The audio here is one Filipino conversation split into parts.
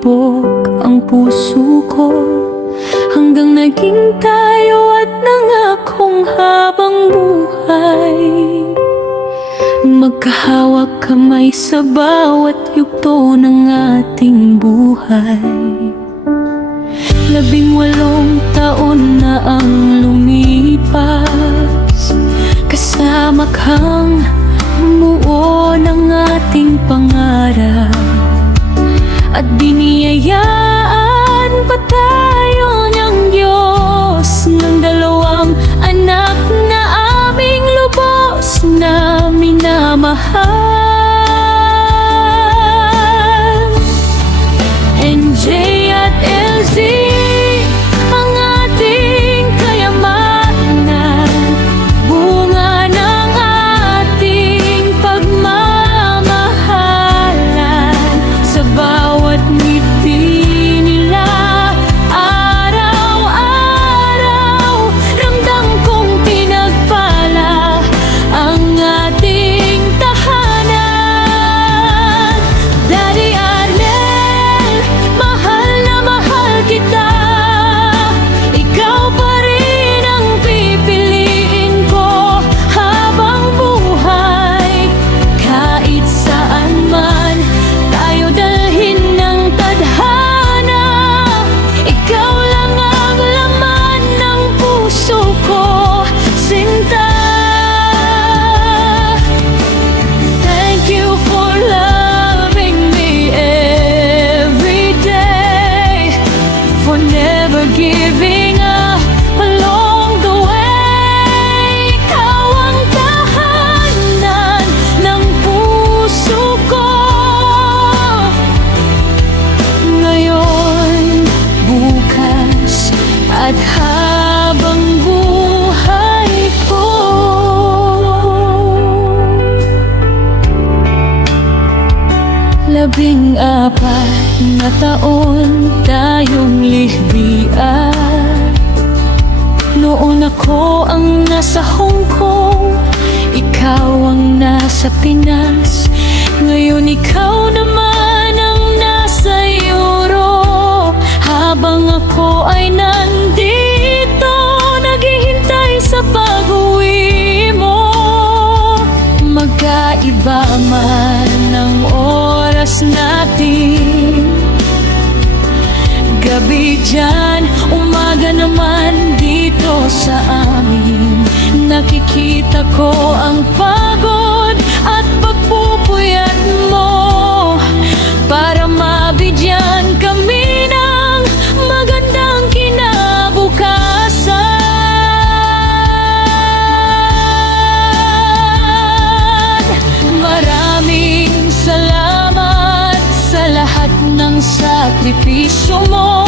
lubog ang puso ko, hanggang naging tayo at nangakong habang buhay magkahawak kamay sa bawat yugto ng ating buhay. 18 taon na ang lumipas, kasama kang bumuo ng ating pangarap, at biniyayaan pa tayo ng Diyos ng 2 anak na aming lubos na minamahal. NJ at LZ, ang ating kayamanan, bunga ng ating pagmamahalan. Sa bawat ngiti nila, araw-araw, ramdam kong pinagpala ang ating tahanan. Daddy Arnel, mahal na mahal kita. Ikaw pa rin ang pipiliin ko habang buhay. Kahit saan man tayo dalhin ng tadhana, ikaw lang ang laman ng puso ko, sinta. Thank you for loving me every day, for never giving up along the way. Ikaw ang tahanan ng puso ko, ngayon, bukas, at habang buhay ko. 14 na taon tayong lihbian. Noon ako ang nasa Hong Kong, ikaw ang nasa Pinas. Ngayon ikaw naman ang nasa Europe, habang ako ay nandito naghihintay sa pag-uwi mo. Magkaiba man ang oras natin, gabi dyan, umaga naman dito sa amin. Nakikita ko ang pagod at pagpupuyat mo, para mabigyan kami ng magandang kinabukasan. Maraming salamat sa lahat ng sakripisyo mo.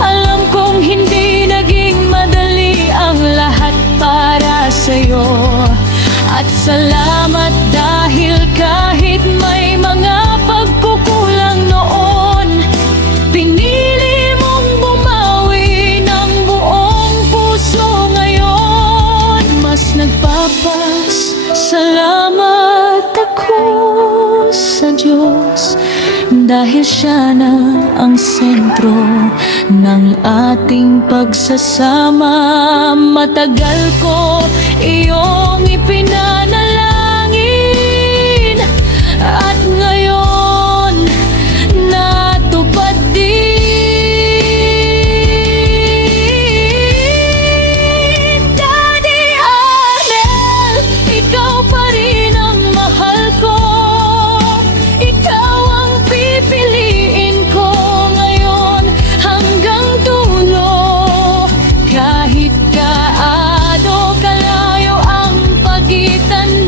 Alam kong hindi naging madali ang lahat para sa'yo. At salamat dahil kahit may mga pagkukulang noon, pinili mong bumawi ng buong puso ngayon. Mas nagpapas salamat ako sa Diyos, dahil siya na ang sentro ng ating pagsasama. Matagal ko iyong ipinanalangin, at ngayon natupad din. Daddy Arnel, ikaw pa rin ang mahal ko. Ikaw ang pipiliin ko ngayon hanggang dulo. Kahit gaano kalayo ang pagitan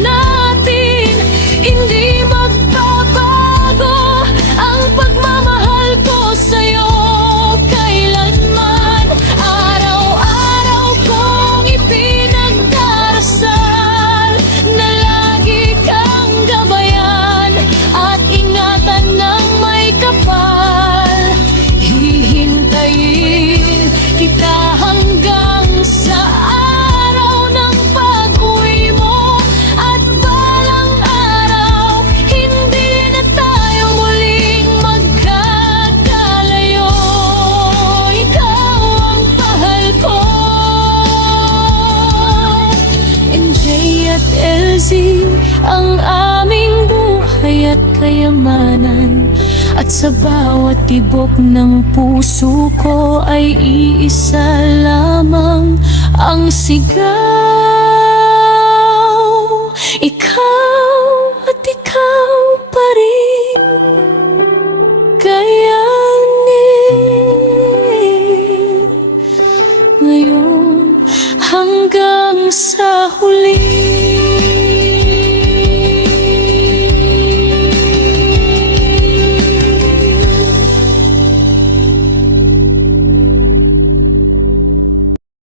magsisisi ang aming buhay at kayamanan. At sa bawat tibok ng puso ko ay iisa lamang ang sigaw. Ikaw at ikaw pa rin, kayanin ngayon hanggang sa huli.